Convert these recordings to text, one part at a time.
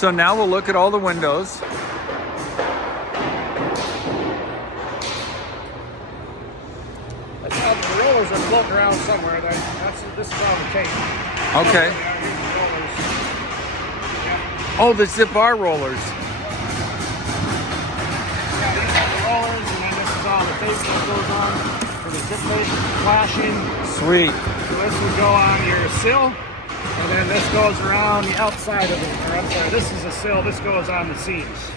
So now we'll look at all the windows. That's how the rollers are floating around somewhere. This is all the tape. Okay. Oh, the zip bar rollers. Yeah, these are the rollers, and then this is all the tape that goes on for the zip tape flashing. Sweet. So this would go on your sill, and then this goes around the outside of it. Or I'm sorry, this is the sill. This goes on the seams.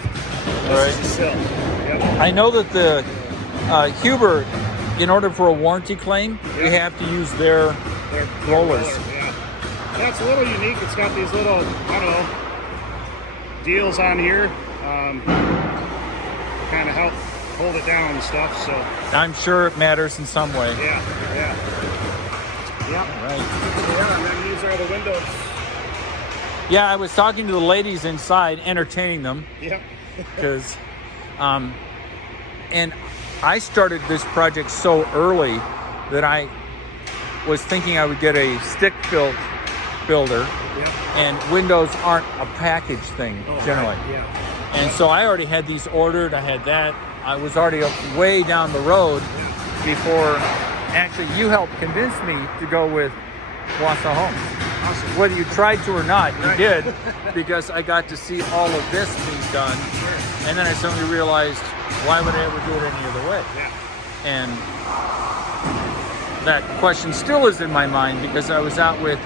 This is the sill. Yep. I know that the Huber, in order for a warranty claim, you have to use their rollers. Yeah. That's a little unique. It's got these little, I don't know, deals on here. Kind of help hold it down and stuff. So I'm sure it matters in some way. yeah. Right. Yeah, and then these are the windows. Yeah, I was talking to the ladies inside, entertaining them. Yep. Because, and I started this project so early that I was thinking I would get a stick-built builder, and windows aren't a package thing generally. Right. Yeah. And so I already had these ordered. I had that. I was already way down the road before actually you helped convince me to go with Wausau Homes. Awesome. Whether you tried to or not, you did, because I got to see all of this being done. Sure. And then I suddenly realized, why would I ever do it any other way? Yeah. And that question still is in my mind, because I was out with